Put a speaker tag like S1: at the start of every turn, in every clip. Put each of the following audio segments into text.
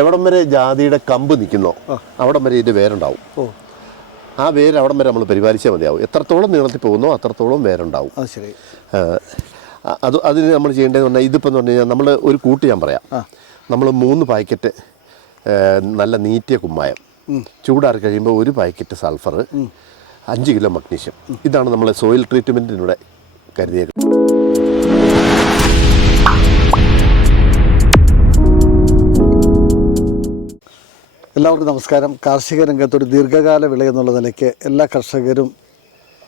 S1: എവിടം വരെ ജാതിയുടെ കമ്പ് നിൽക്കുന്നോ അവിടം വരെ ഇതിന്റെ വേരുണ്ടാവും.
S2: ഓ.
S1: ആ വേര് അവിടം വരെ നമ്മൾ പരിപാലിച്ചാൽ മതിയാവും. എത്രത്തോളം നീളത്തിൽ പോകുന്നോ അത്രത്തോളം വേരുണ്ടാവും.
S2: അത് ശരി.
S1: അത് അതിന് നമ്മൾ ചെയ്യേണ്ടതെന്ന് പറഞ്ഞാൽ ഇതിപ്പോൾ എന്ന് പറഞ്ഞു കഴിഞ്ഞാൽ നമ്മൾ ഒരു കൂട്ട് ഞാൻ പറയാം. നമ്മൾ മൂന്ന് പാക്കറ്റ് നല്ല നീറ്റിയ കുമ്മായം. ചൂടാറി കഴിയുമ്പോൾ ഒരു പാക്കറ്റ് സൾഫർ അഞ്ച് കിലോ മഗ്നീഷ്യം. ഇതാണ് നമ്മൾ സോയിൽ ട്രീറ്റ്മെന്റിനൂടെ കരുതിയത്
S2: എല്ലാവർക്കും നമസ്കാരം. കാർഷിക രംഗത്തൊരു ദീർഘകാല വിള എന്നുള്ള നിലയ്ക്ക് എല്ലാ കർഷകരും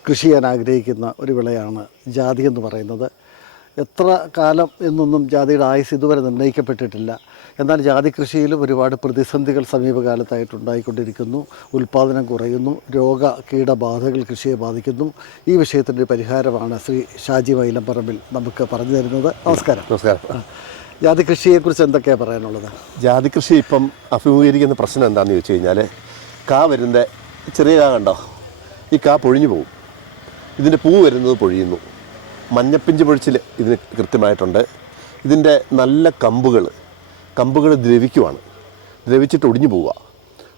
S2: കൃഷി ചെയ്യാൻ ആഗ്രഹിക്കുന്ന ഒരു വിളയാണ് ജാതി എന്ന് പറയുന്നത്. എത്ര കാലം എന്നൊന്നും ജാതിയുടെ ആയുസ് ഇതുവരെ നിർണയിക്കപ്പെട്ടിട്ടില്ല. എന്നാൽ ജാതി കൃഷിയിലും ഒരുപാട് പ്രതിസന്ധികൾ സമീപകാലത്തായിട്ട് ഉണ്ടായിക്കൊണ്ടിരിക്കുന്നു ഉൽപ്പാദനം കുറയുന്നു. രോഗ കീടബാധകൾ കൃഷിയെ ബാധിക്കുന്നു. ഈ വിഷയത്തിന്റെ ഒരു പരിഹാരമാണ് ശ്രീ ഷാജി മൈലംപറമ്പിൽ നമുക്ക് പറഞ്ഞു തരുന്നത്. നമസ്കാരം.
S1: നമസ്കാരം.
S2: ജാതി കൃഷിയെക്കുറിച്ച് എന്തൊക്കെയാണ് പറയാനുള്ളത്?
S1: ജാതി കൃഷി ഇപ്പം അഭിമുഖീകരിക്കുന്ന പ്രശ്നം എന്താണെന്ന് ചോദിച്ചു കഴിഞ്ഞാൽ കാ വരുന്ന ചെറിയ കാ കണ്ടോ? ഈ കാ പൊഴിഞ്ഞു പോകും. ഇതിന്റെ പൂ വരുന്നത് പൊഴിയുന്നു. മഞ്ഞപ്പിഞ്ച് പൊഴിച്ചിൽ ഇതിന് കൃത്യമായിട്ടുണ്ട്. ഇതിന്റെ നല്ല കമ്പുകൾ കമ്പുകൾ ദ്രവിക്കുവാണ്. ദ്രവിച്ചിട്ട് ഒടിഞ്ഞു പോവുക.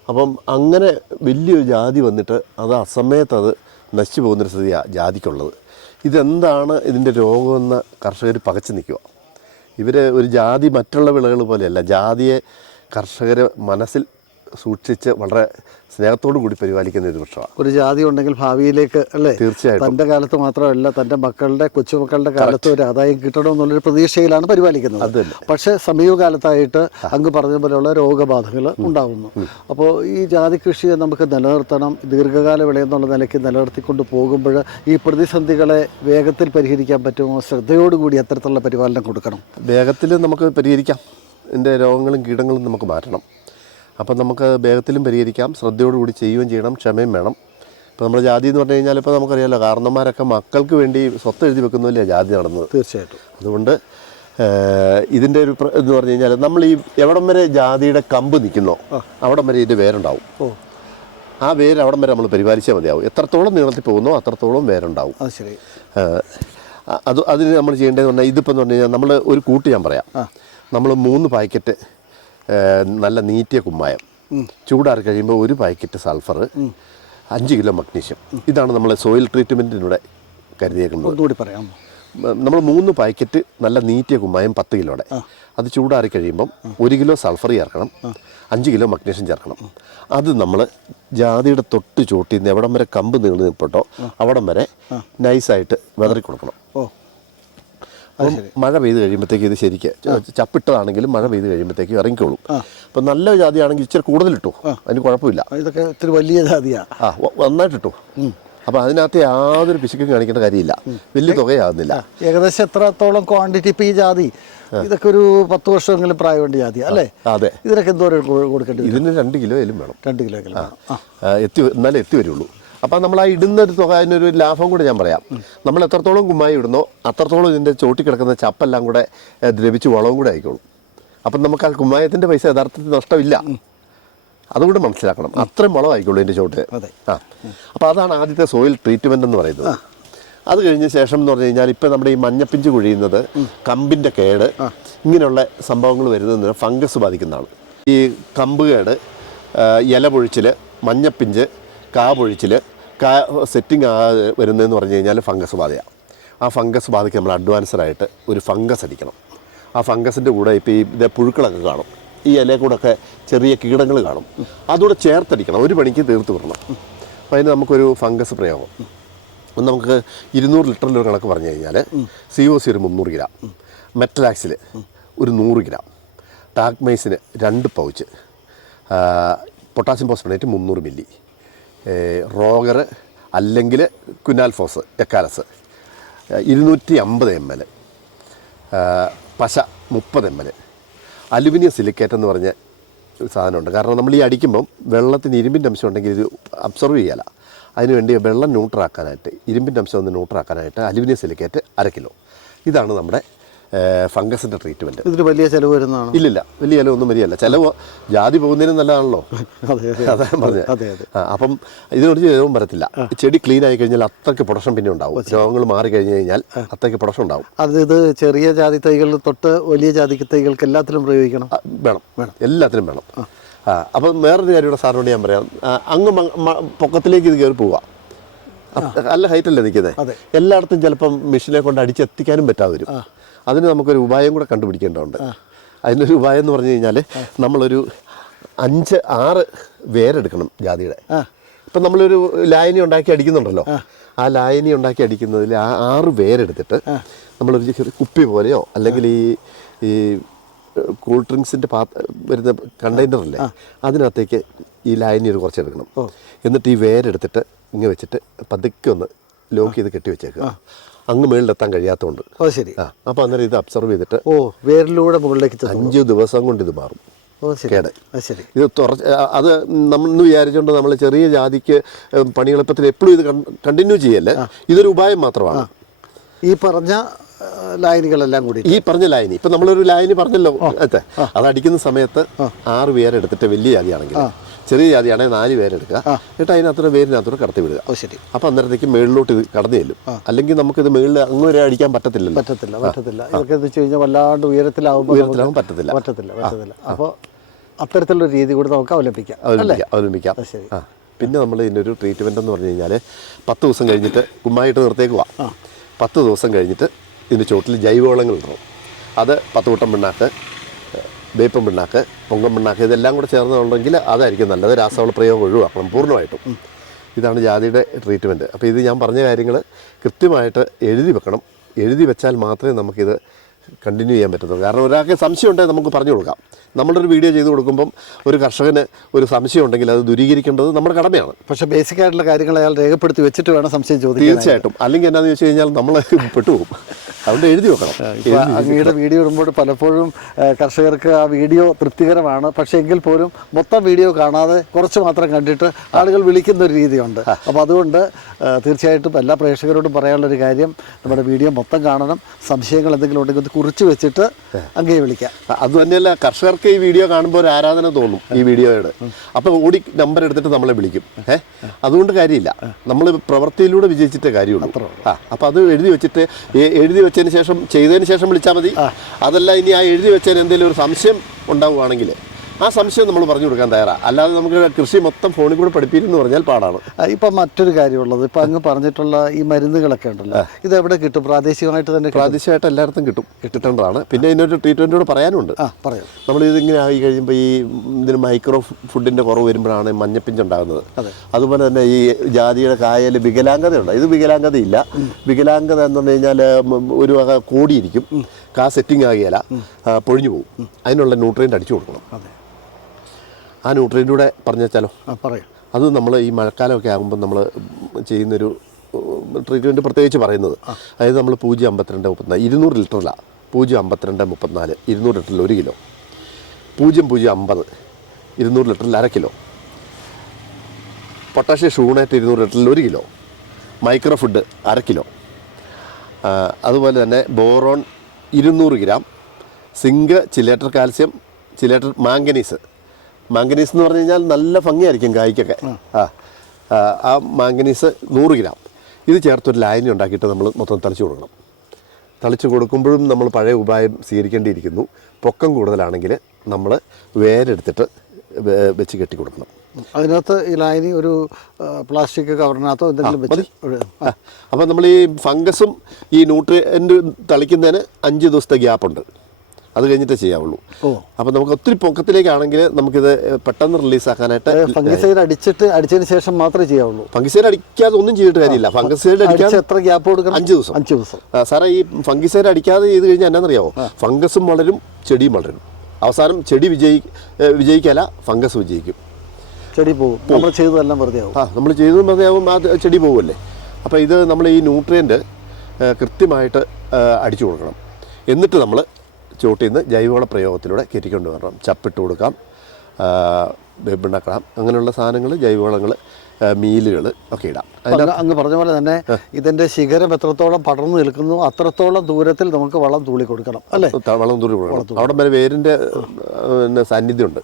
S1: അപ്പം അങ്ങനെ വലിയൊരു ജാതി വന്നിട്ട് അത് അസമയത്ത് അത് നശിച്ചു പോകുന്നൊരു സ്ഥിതിയാണ് ജാതിക്കുള്ളത്. ഇതെന്താണ് ഇതിന്റെ രോഗമെന്ന് കർഷകർ പകച്ചു നിൽക്കുക ഇവർ ഒരു ജാതി മറ്റുള്ള വിളകൾ പോലെയല്ല. ജാതിയെ കർഷകർ മനസ്സിൽ സൂക്ഷിച്ച് വളരെ സ്നേഹത്തോടു കൂടി പരിപാലിക്കുന്ന ഒരു വൃക്ഷമാണ്.
S2: ഒരു ജാതി ഉണ്ടെങ്കിൽ ഭാവിയിലേക്ക് അല്ലേ?
S1: തീർച്ചയായിട്ടും.
S2: തന്റെ കാലത്ത് മാത്രമല്ല തന്റെ മക്കളുടെ കൊച്ചുമക്കളുടെ കാലത്ത് ഒരു ആദായം കിട്ടണമെന്നുള്ളൊരു പ്രതീക്ഷയിലാണ് പരിപാലിക്കുന്നത്.
S1: അത്
S2: പക്ഷെ സമീപകാലത്തായിട്ട് അങ്ങ് പറഞ്ഞ പോലെയുള്ള രോഗബാധകൾ ഉണ്ടാകുന്നു അപ്പോൾ ഈ ജാതി കൃഷിയെ നമുക്ക് നിലനിർത്തണം ദീർഘകാല വിളയെന്നുള്ള നിലയ്ക്ക് നിലനിർത്തിക്കൊണ്ട് പോകുമ്പോൾ ഈ പ്രതിസന്ധികളെ വേഗത്തിൽ പരിഹരിക്കാൻ പറ്റുമോ? ശ്രദ്ധയോടുകൂടി അത്തരത്തിലുള്ള പരിപാലനം കൊടുക്കണം.
S1: വേഗത്തിൽ നമുക്ക് പരിഹരിക്കാം. ഇതിന്റെ രോഗങ്ങളും കീടങ്ങളും നമുക്ക് മാറ്റണം. അപ്പം നമുക്ക് വേഗത്തിലും പരിഹരിക്കാം ശ്രദ്ധയോടുകൂടി ചെയ്യുകയും ചെയ്യണം ക്ഷമയും വേണം. ഇപ്പോൾ നമ്മുടെ ജാതി എന്ന് പറഞ്ഞു കഴിഞ്ഞാൽ ഇപ്പോൾ നമുക്കറിയാലോ കാരണന്മാരൊക്കെ മക്കൾക്ക് വേണ്ടി സ്വത്ത് എഴുതി വെക്കുന്നില്ല ജാതി നടന്നത്?
S2: തീർച്ചയായിട്ടും.
S1: അതുകൊണ്ട് ഇതിന്റെ ഒരു പ്ര- എന്ന് പറഞ്ഞു കഴിഞ്ഞാൽ നമ്മൾ ഈ എവിടം വരെ ജാതിയുടെ കമ്പ് നിൽക്കുന്നോ അവിടം വരെ ഇതിന്റെ വേരുണ്ടാവും.
S2: ഓ.
S1: ആ വേര് അവിടം വരെ നമ്മൾ പരിപാലിച്ചാൽ മതിയാവും. എത്രത്തോളം നീളത്തിൽ പോകുന്നോ അത്രത്തോളം വേരുണ്ടാവും.
S2: അത് ശരി.
S1: അത് അതിന് നമ്മൾ ചെയ്യേണ്ടതെന്ന് പറഞ്ഞാൽ ഇതിപ്പോൾ എന്ന് പറഞ്ഞു കഴിഞ്ഞാൽ നമ്മൾ ഒരു കൂട്ട് ഞാൻ പറയാം. നമ്മൾ മൂന്ന് പാക്കറ്റ് നല്ല നീറ്റിയ കുമ്മായം. ചൂടാറി കഴിയുമ്പോൾ ഒരു പാക്കറ്റ് സൾഫർ അഞ്ച് കിലോ മഗ്നീഷ്യം. ഇതാണ് നമ്മൾ സോയിൽ ട്രീറ്റ്മെന്റിനൂടെ കരുതിയേക്കുന്നത്.
S2: ഒന്നുകൂടി പറയാമോ
S1: നമ്മൾ മൂന്ന് പാക്കറ്റ് നല്ല നീറ്റിയ കുമ്മായം പത്ത് കിലോയുടെ അത് ചൂടാറി കഴിയുമ്പം ഒരു കിലോ സൾഫർ ചേർക്കണം അഞ്ച് കിലോ മഗ്നീഷ്യം ചേർക്കണം. അത് നമ്മൾ ജാതിയുടെ തൊട്ട് ചൂട്ടിന്ന് നിന്ന് എവിടം വരെ കമ്പ് നീൾ നിൽപ്പട്ടോ അവിടം വരെ നൈസായിട്ട് വെതറി കൊടുക്കണം. മഴ പെയ്ത് കഴിയുമ്പോഴത്തേക്ക് ഇത് ശരിക്ക് ചപ്പിട്ടതാണെങ്കിലും മഴ പെയ്ത് കഴിയുമ്പോഴത്തേക്ക് ഇറങ്ങിക്കോളും. അപ്പം നല്ല ജാതിയാണെങ്കിൽ ഇച്ചിരി കൂടുതൽ ഇട്ടു അതിന് കുഴപ്പമില്ല.
S2: ഇതൊക്കെ ഇത്തിരി വലിയ ജാതിയാണ്
S1: ആ നന്നായിട്ട് ഇട്ടു അപ്പം അതിനകത്ത് യാതൊരു പിശുക്കും കാണിക്കേണ്ട കാര്യമില്ല. വലിയ തുകയാകുന്നില്ല
S2: ഏകദേശം എത്രത്തോളം ക്വാണ്ടിറ്റി ഇപ്പം ഈ ജാതി? ഇതൊക്കെ ഒരു പത്ത് വർഷമെങ്കിലും പ്രായമുണ്ട് ജാതി അല്ലേ?
S1: അതെ.
S2: ഇതിനൊക്കെ എന്തോരം കൊടുക്കേണ്ടത് കൊടുക്കേണ്ടി
S1: ഇതിന് രണ്ട് കിലോ എലും വേണം.
S2: രണ്ട് കിലോ
S1: എത്തി എന്നാലേ എത്തി വരുള്ളൂ. അപ്പം നമ്മൾ ആ ഇടുന്ന ഒരു തുക അതിനൊരു ലാഭം കൂടെ ഞാൻ പറയാം. നമ്മൾ എത്രത്തോളം കുമ്മായി ഇടുന്നോ അത്രത്തോളം ഇതിന്റെ ചോട്ടി കിടക്കുന്ന ചപ്പെല്ലാം കൂടെ ദ്രവിച്ച് വളവും കൂടെ ആയിക്കോളും. അപ്പം നമുക്ക് ആ കുമ്മായത്തിന്റെ പൈസ യഥാർത്ഥത്തിൽ നഷ്ടമില്ല. അതുകൂടെ മനസ്സിലാക്കണം. അത്രയും വളം ആയിക്കോളൂ ഇതിന്റെ ചോട്ട് ആ. അപ്പോൾ അതാണ് ആദ്യത്തെ സോയിൽ ട്രീറ്റ്മെന്റ് എന്ന് പറയുന്നത്. അത് കഴിഞ്ഞ ശേഷം എന്ന് പറഞ്ഞു കഴിഞ്ഞാൽ ഇപ്പം നമ്മുടെ ഈ മഞ്ഞപ്പിഞ്ച് കുഴിയുന്നത് കമ്പിന്റെ കേട് ഇങ്ങനെയുള്ള സംഭവങ്ങൾ വരുന്നത് ഫംഗസ് ബാധിക്കുന്നതാണ്. ഈ കമ്പ് കേട് ഇല പൊഴിച്ചിൽ മഞ്ഞപ്പിഞ്ച് കാ പൊഴിച്ചിൽ കാ സെറ്റിംഗ് ആ വരുന്നതെന്ന് പറഞ്ഞു കഴിഞ്ഞാൽ ഫംഗസ് ബാധയാണ് ആ ഫംഗസ് ബാധയ്ക്ക് നമ്മൾ അഡ്വാൻസറായിട്ട് ഒരു ഫംഗസ് അടിക്കണം. ആ ഫംഗസിന്റെ കൂടെ ഇപ്പോൾ ഈ ഇത് പുഴുക്കളൊക്കെ കാണും. ഈ ഇലയിൽ കൂടെയൊക്കെ ചെറിയ കീടങ്ങൾ കാണും. അതുകൂടെ ചേർത്തടിക്കണം. ഒരു പണിക്ക് തീർത്ത് വിടണം. അപ്പോൾ അതിന് നമുക്കൊരു ഫംഗസ് പ്രയോഗം. ഒന്ന് നമുക്ക് ഇരുന്നൂറ് ലിറ്ററിന്റെ ഒരു കണക്ക് പറഞ്ഞു കഴിഞ്ഞാൽ സി ഒ സി ഒരു മുന്നൂറ് ഗ്രാം. മെറ്റലാക്സിൽ ഒരു നൂറ് ഗ്രാം. ടാക്മൈസിന് രണ്ട് പൗച്ച്. പൊട്ടാസ്യം ഫോസ്ഫണേറ്റ് മുന്നൂറ് മില്ലി റോഗർ അല്ലെങ്കിൽ കുനാൽഫോസ് എക്കാലസ്. ഇരുന്നൂറ്റി അമ്പത് എം എൽ. പശ മുപ്പത് എം എൽ. അലുമിനിയം സിലിക്കേറ്റ് എന്ന് പറഞ്ഞ സാധനമുണ്ട്. കാരണം നമ്മൾ ഈ അടിക്കുമ്പം വെള്ളത്തിന് ഇരുമ്പിന്റെ അംശം ഉണ്ടെങ്കിൽ ഇത് അബ്സർവ് ചെയ്യാല. അതിനുവേണ്ടി വെള്ളം ന്യൂട്രാക്കാനായിട്ട് ഇരുമ്പിന്റെ അംശം ഒന്ന് ന്യൂട്രാക്കാനായിട്ട് അലുമിനിയം സിലിക്കേറ്റ് അര കിലോ. ഇതാണ് നമ്മുടെ ഫംഗസിന്റെ ട്രീറ്റ്മെന്റ്
S2: ഇതിന് വലിയ ചിലവ് വരുന്നതാണ്?
S1: ഇല്ലില്ല വലിയ ചെലവ് ഒന്നും വരികയല്ല. ചിലവ് ജാതി പോകുന്നതിന് നല്ലതാണല്ലോ.
S2: അതെ അതെ
S1: പറഞ്ഞത്.
S2: അതെ അതെ.
S1: അപ്പം ഇതിനൊരു ചിലവും വരത്തില്ല. ചെടി ക്ലീൻ ആയി കഴിഞ്ഞാൽ അത്രയ്ക്ക് പ്രൊഡക്ഷൻ പിന്നെ ഉണ്ടാവും. രോഗങ്ങൾ മാറി കഴിഞ്ഞു കഴിഞ്ഞാൽ അത്രയ്ക്ക് പ്രൊഡക്ഷൻ ഉണ്ടാവും.
S2: അത് ഇത് ചെറിയ ജാതി തൈകൾ തൊട്ട് വലിയ ജാതി തൈകൾക്ക് എല്ലാത്തിലും പ്രയോഗിക്കണം?
S1: വേണം. വേണം. എല്ലാത്തിനും വേണം. ആ. അപ്പം വേറൊരു കാര്യം കൂടെ സാറിനോട് ഞാൻ പറയാം. അങ്ങ് പൊക്കത്തിലേക്ക് ഇത് കയറി പോവുക നല്ല ഹൈറ്റല്ലേ നിൽക്കുന്നത്. എല്ലായിടത്തും ചിലപ്പം മെഷീനെ കൊണ്ട് അടിച്ചെത്തിക്കാനും പറ്റാതെ വരും. അതിന് നമുക്കൊരു ഉപായം കൂടെ കണ്ടുപിടിക്കേണ്ടതുണ്ട്. അതിനൊരു ഉപായം എന്ന് പറഞ്ഞു കഴിഞ്ഞാൽ നമ്മളൊരു അഞ്ച് ആറ് വേരെടുക്കണം ജാതിയുടെ. ഇപ്പം നമ്മളൊരു ലായനി ഉണ്ടാക്കി അടിക്കുന്നുണ്ടല്ലോ. ആ. ലായനി ഉണ്ടാക്കി അടിക്കുന്നതിൽ ആ ആറ് വേരെടുത്തിട്ട് നമ്മളൊരു ചെറിയ കുപ്പി പോലെയോ അല്ലെങ്കിൽ ഈ ഈ കൂൾ ഡ്രിങ്ക്സിന്റെ പാ വരുന്ന കണ്ടെയ്നറില്ലേ അതിനകത്തേക്ക് ഈ ലായനി ഒരു കുറച്ച് എടുക്കണം എന്നിട്ട് ഈ വേരെടുത്തിട്ട് ഇങ്ങനെ വെച്ചിട്ട് പതുക്കെ ഒന്ന് ലോക്ക് ചെയ്ത് കെട്ടി വെച്ചേക്കുക. അങ്ങ് മേളിലെത്താൻ കഴിയാത്തതുകൊണ്ട്
S2: ഓ ശരി.
S1: ആ അപ്പോൾ അന്നേരം ഇത് അബ്സർവ് ചെയ്തിട്ട്
S2: ഓ വേരിലൂടെ മുകളിലേക്ക്
S1: അഞ്ച് ദിവസം കൊണ്ട് ഇത് മാറും.
S2: ശരി.
S1: കേട്.
S2: ശരി.
S1: ഇത് തുറച്ച് അത് നമ്മൾ വിചാരിച്ചുകൊണ്ട് നമ്മൾ ചെറിയ ജാതിക്ക് പണി പണിയെളുപ്പത്തിൽ എപ്പോഴും ഇത് കണ്ടിന്യൂ ചെയ്യല്ലേ? ഇതൊരു ഉപായം മാത്രമാണ്.
S2: ഈ പറഞ്ഞ ലൈനുകളെല്ലാം കൂടി.
S1: ഈ പറഞ്ഞ ലൈനി ഇപ്പൊ നമ്മളൊരു ലൈനി പറഞ്ഞല്ലോ അതെ. അത് അടിക്കുന്ന സമയത്ത് ആറ് പേരെടുത്തിട്ട് വലിയ ജാതിയാണെങ്കിൽ ചെറിയ ജാതിയാണെങ്കിൽ നാല് പേരെടുക്കുക. എന്നിട്ട് അതിനകത്തൊരു വേരിനകത്തൂടെ കടത്തി വിടുക.
S2: ഓ ശരി.
S1: അപ്പോൾ അന്നേരത്തേക്ക് മേളിലോട്ട് ഇത് കടന്നു ചെല്ലും. അല്ലെങ്കിൽ നമുക്കിത് മേളിൽ അങ്ങ് വരെ അടിക്കാൻ പറ്റത്തില്ലല്ലോ.
S2: പറ്റത്തില്ല പറ്റത്തില്ല. ഇതൊക്കെ എന്ന് വെച്ച് കഴിഞ്ഞാൽ വല്ലാണ്ട് ഉയരത്തിലാവുമ്പോൾ
S1: ഉയരത്തിലാവും പറ്റത്തില്ല.
S2: പറ്റത്തില്ല പറ്റത്തില്ല. അപ്പോൾ അത്തരത്തിലുള്ള രീതി കൂടെ നമുക്ക് അവലംബിക്കാം
S1: അവലംബിക്കാം അവലംബിക്കാം.
S2: ശരി.
S1: പിന്നെ നമ്മൾ ഇതിനൊരു ട്രീറ്റ്മെന്റ് എന്ന് പറഞ്ഞു കഴിഞ്ഞാൽ പത്ത് ദിവസം കഴിഞ്ഞിട്ട് കുമ്മായിട്ട് നിർത്തേക്കുക പത്ത് ദിവസം കഴിഞ്ഞിട്ട് ഇതിന്റെ ചോട്ടിൽ ജൈവവളങ്ങൾ ഇടണം. അത് പത്ത് കൂട്ടം പിണ്ണാക്ക് വേപ്പൻ പിണ്ണാക്ക് പൊങ്കം പിണ്ണാക്ക് ഇതെല്ലാം കൂടെ ചേർന്നുണ്ടെങ്കിൽ അതായിരിക്കും നല്ലത്. രാസവള പ്രയോഗം ഒഴിവാക്കണം പൂർണമായിട്ടും. ഇതാണ് ജാതിയുടെ ട്രീറ്റ്മെന്റ് അപ്പോൾ ഇത് ഞാൻ പറഞ്ഞ കാര്യങ്ങൾ കൃത്യമായിട്ട് എഴുതി വെക്കണം. എഴുതി വെച്ചാൽ മാത്രമേ നമുക്കിത് കണ്ടിന്യൂ ചെയ്യാൻ പറ്റത്തുള്ളൂ. കാരണം ഒരാൾക്ക് സംശയം ഉണ്ടെങ്കിൽ നമുക്ക് പറഞ്ഞു കൊടുക്കാം. നമ്മളൊരു വീഡിയോ ചെയ്ത് കൊടുക്കുമ്പം ഒരു കർഷകന് ഒരു സംശയം ഉണ്ടെങ്കിൽ അത് ദൂരീകരിക്കേണ്ടത് നമ്മുടെ കടമയാണ്.
S2: പക്ഷേ ബേസിക് ആയിട്ടുള്ള കാര്യങ്ങൾ അയാൾ രേഖപ്പെടുത്തി വെച്ചിട്ട് വേണം സംശയം ചോദിക്കാൻ.
S1: തീർച്ചയായിട്ടും. അല്ലെങ്കിൽ എന്നാന്ന് ചോദിച്ചു കഴിഞ്ഞാൽ നമ്മൾ പെട്ടുപോകും. അതുകൊണ്ട് എഴുതി വെക്കണം.
S2: അങ്ങയുടെ വീഡിയോ ഇടുമ്പോൾ പലപ്പോഴും കർഷകർക്ക് ആ വീഡിയോ തൃപ്തികരമാണ്. പക്ഷേ എങ്കിൽ പോലും മൊത്തം വീഡിയോ കാണാതെ കുറച്ച് മാത്രം കണ്ടിട്ട് ആളുകൾ വിളിക്കുന്ന ഒരു രീതിയുണ്ട്. അപ്പോൾ അതുകൊണ്ട് തീർച്ചയായിട്ടും എല്ലാ പ്രേക്ഷകരോടും പറയാനുള്ള ഒരു കാര്യം നമ്മുടെ വീഡിയോ മൊത്തം കാണണം. സംശയങ്ങൾ എന്തെങ്കിലും ഉണ്ടെങ്കിൽ കുറിച്ച് വെച്ചിട്ട് അങ്ങേ വിളിക്കാം.
S1: അത് തന്നെയല്ല കർഷകർക്ക് ഈ വീഡിയോ കാണുമ്പോൾ ഒരു ആരാധന തോന്നും ഈ വീഡിയോയുടെ. അപ്പോൾ ഓടി നമ്പർ എടുത്തിട്ട് നമ്മളെ വിളിക്കും. ഏഹ് അതുകൊണ്ട് കാര്യമില്ല. നമ്മൾ പ്രവൃത്തിയിലൂടെ വിജയിച്ചിട്ടേ കാര്യമുള്ളൂ. ആ അപ്പോൾ അത് എഴുതി വെച്ചിട്ട് എഴുതി വെച്ചതിന് ശേഷം ചെയ്തതിന് ശേഷം വിളിച്ചാൽ മതി. അതല്ല ഇനി ആ എഴുതി വെച്ചതിന് എന്തെങ്കിലും ഒരു സംശയം ഉണ്ടാവുകയാണെങ്കിൽ ആ സംശയം നമ്മൾ പറഞ്ഞു കൊടുക്കാൻ തയ്യാറാണ് അല്ലാതെ നമുക്ക് കൃഷി മൊത്തം ഫോണിൽ കൂടെ പഠിപ്പിക്കുന്നു പറഞ്ഞാൽ പാടാണ്.
S2: ഇപ്പം മറ്റൊരു കാര്യമുള്ളത് ഇപ്പം അങ്ങ് പറഞ്ഞിട്ടുള്ള ഈ മരുന്നുകളൊക്കെ ഉണ്ടല്ലോ ഇത് എവിടെ കിട്ടും? പ്രാദേശികമായിട്ട് തന്നെ
S1: പ്രാദേശികമായിട്ട് എല്ലായിടത്തും കിട്ടും കിട്ടേണ്ടതാണ് പിന്നെ ഇതിനൊരു ട്രീറ്റ്മെന്റോട് പറയാനുണ്ട്.
S2: ആ പറയാം.
S1: നമ്മൾ ഇതിങ്ങനെ ആയി കഴിയുമ്പോൾ ഈ ഇതിന് മൈക്രോ ഫുഡിന്റെ കുറവ് വരുമ്പോഴാണ് മഞ്ഞപ്പിഞ്ച് ഉണ്ടാകുന്നത്. അതുപോലെ തന്നെ ഈ ജാതിയുടെ കായൽ വികലാംഗതയുണ്ട്. ഇത് വികലാംഗതയില്ല. വികലാംഗത എന്ന് പറഞ്ഞു കഴിഞ്ഞാൽ ഒരു വക കൂടിയിരിക്കും. കാ സെറ്റിംഗ് ആകിയല്ല പൊഴിഞ്ഞു പോകും. അതിനുള്ള ന്യൂട്രിയന്റ് അടിച്ചു കൊടുക്കണം.
S2: അതെ.
S1: ആ ന്യൂട്രിയന്റ് കൂടെ പറഞ്ഞു വെച്ചാലോ
S2: പറയാം.
S1: അത് നമ്മൾ ഈ മഴക്കാലമൊക്കെ ആകുമ്പോൾ നമ്മൾ ചെയ്യുന്നൊരു ട്രീറ്റ്മെന്റ് പ്രത്യേകിച്ച് പറയുന്നത്. അതായത് നമ്മൾ പൂജ്യം അമ്പത്തിരണ്ട് മുപ്പത്തിനാല് ഇരുന്നൂറ് ലിറ്ററിലാണ് പൂജ്യം അമ്പത്തിരണ്ട് മുപ്പത്തിനാല് ഇരുന്നൂറ് ലിറ്ററിൽ ഒരു കിലോ. പൂജ്യം പൂജ്യം അമ്പത് ഇരുന്നൂറ് ലിറ്ററിൽ അര കിലോ. പൊട്ടാഷ്യം ഷൂണേറ്റ് ഇരുന്നൂറ് ലിറ്ററിൽ ഒരു കിലോ. മൈക്രോ ഫുഡ് അര കിലോ. അതുപോലെ തന്നെ ബോറോൺ ഇരുന്നൂറ് gram zinc chelator calcium chelator manganese manganese എന്ന് പറഞ്ഞു കഴിഞ്ഞാൽ നല്ല ഭംഗിയായിരിക്കും കായ്ക്കൊക്കെ. ആ ആ, മാംഗനീസ് നൂറ് ഗ്രാം. ഇത് ചേർത്തൊരു ലായനി ഉണ്ടാക്കിയിട്ട് നമ്മൾ മൊത്തം തളിച്ചു കൊടുക്കണം. തളിച്ചു കൊടുക്കുമ്പോഴും നമ്മൾ പഴയ ഉപായം സ്വീകരിക്കേണ്ടിയിരിക്കുന്നു. പൊക്കം കൂടുതലാണെങ്കിൽ നമ്മൾ വേരെടുത്തിട്ട് വെച്ച് കെട്ടി കൊടുക്കണം.
S2: അതിനകത്ത് ഈ ലായനി ഒരു പ്ലാസ്റ്റിക് കവറിനകത്തോ എന്തെങ്കിലും വെച്ച്
S1: അപ്പോൾ നമ്മൾ ഈ ഫംഗസും ഈ ന്യൂട്രിയന്റ് തളിക്കുന്നതിന് അഞ്ച് ദിവസത്തെ ഗ്യാപ്പുണ്ട്. അത് കഴിഞ്ഞിട്ടേ ചെയ്യാവുള്ളൂ.
S2: അപ്പൊ
S1: അപ്പോൾ നമുക്ക് ഒത്തിരി പൊക്കത്തിലേക്കാണെങ്കിൽ നമുക്കിത് പെട്ടെന്ന് റിലീസാക്കാനായിട്ട്
S2: ഫംഗിസൈഡ് അടിച്ചിട്ട് അടിച്ചതിന് ശേഷം മാത്രമേ ചെയ്യാവുള്ളൂ.
S1: ഫംഗിസൈഡ് അടിക്കാതെ ഒന്നും ചെയ്തിട്ട് കാര്യമില്ല. ഫംഗിസൈഡ്
S2: അടിക്കാൻ
S1: അടിക്കാതെ
S2: എത്ര ഗ്യാപ്പ് കൊടുക്കണം?
S1: അഞ്ച് ദിവസം.
S2: അഞ്ച് ദിവസം.
S1: സാറേ ഈ ഫംഗിസൈഡ് അടിക്കാതെ ചെയ്ത് കഴിഞ്ഞാൽ എന്നാണെന്നറിയാമോ ഫംഗസും വളരും ചെടിയും വളരും. അവസാനം ചെടി വിജയി വിജയിക്കല ഫംഗസ് വിജയിക്കും.
S2: ചെടി പോകും. നമ്മൾ ചെയ്തതെല്ലാം വെറുതെ ആവും.
S1: ആ നമ്മൾ ചെയ്തു മതിയാവും ആ ചെടി പോകുമല്ലേ? അപ്പോൾ ഇത് നമ്മൾ ഈ ന്യൂട്രിയന്റ് കൃത്യമായിട്ട് അടിച്ചു കൊടുക്കണം. എന്നിട്ട് നമ്മൾ ചോട്ടിൽ നിന്ന് ജൈവവള പ്രയോഗത്തിലൂടെ കയറ്റിക്കൊണ്ട് വരണം. ചപ്പിട്ട് കൊടുക്കാം വെബിണക്കാം അങ്ങനെയുള്ള സാധനങ്ങൾ ജൈവവളങ്ങൾ മീലുകൾ ഒക്കെ ഇടാം.
S2: അങ്ങ് പറഞ്ഞ പോലെ തന്നെ ഇതിന്റെ ശിഖരം എത്രത്തോളം പടർന്നു നിൽക്കുന്നു അത്രത്തോളം ദൂരത്തിൽ നമുക്ക് വളം തൂളി കൊടുക്കണം അല്ലേ?
S1: വളം തൂളി കൊടുക്കണം. അവിടെ വരെ വേരിന്റെ പിന്നെ സാന്നിധ്യമുണ്ട്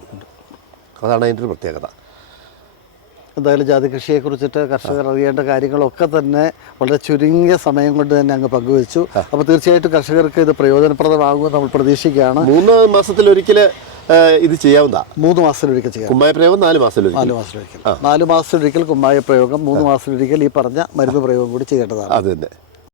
S1: അതാണ് അതിന്റെ ഒരു പ്രത്യേകത.
S2: എന്തായാലും ജാതി കൃഷിയെ കുറിച്ചിട്ട് കർഷകർ അറിയേണ്ട കാര്യങ്ങളൊക്കെ തന്നെ വളരെ ചുരുങ്ങിയ സമയം കൊണ്ട് തന്നെ അങ്ങ് പങ്കുവച്ചു. അപ്പോൾ തീർച്ചയായിട്ടും കർഷകർക്ക് ഇത് പ്രയോജനപ്രദമാകുമെന്ന് നമ്മൾ പ്രതീക്ഷിക്കുകയാണ്.
S1: മൂന്ന് മാസത്തിൽ മാസത്തിലൊരിക്കൽ ഇത് ചെയ്യാവുന്ന
S2: മൂന്ന് മാസത്തിലൊരിക്കൽ ചെയ്യാം.
S1: കുമ്മായ പ്രയോഗം നാല് മാസത്തിലൊരിക്കൽ.
S2: നാല് മാസത്തിലൊരിക്കൽ. നാല് മാസത്തിലൊരിക്കൽ കുമ്മായ പ്രയോഗം മൂന്ന് മാസത്തിലൊരിക്കൽ ഈ പറഞ്ഞ മരുന്ന് പ്രയോഗം കൂടി ചെയ്യേണ്ടതാണ്.
S1: അത് തന്നെ.